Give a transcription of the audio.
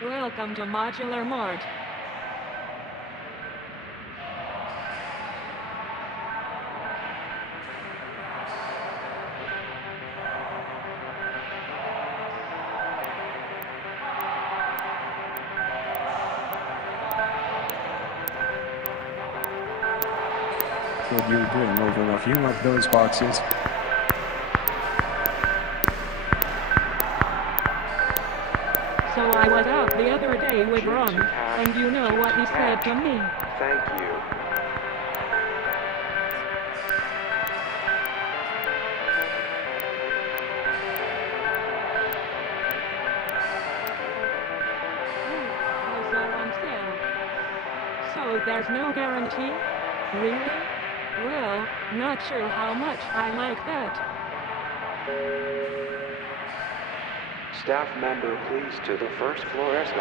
Welcome to Modular Mart. What you bring over a few of those boxes? So I was out the other day with Ron, and you know what he said to me. Thank you. Oh, also on sale. So there's no guarantee? Really? Well, not sure how much I like that. Staff member, please to the first floor escalator.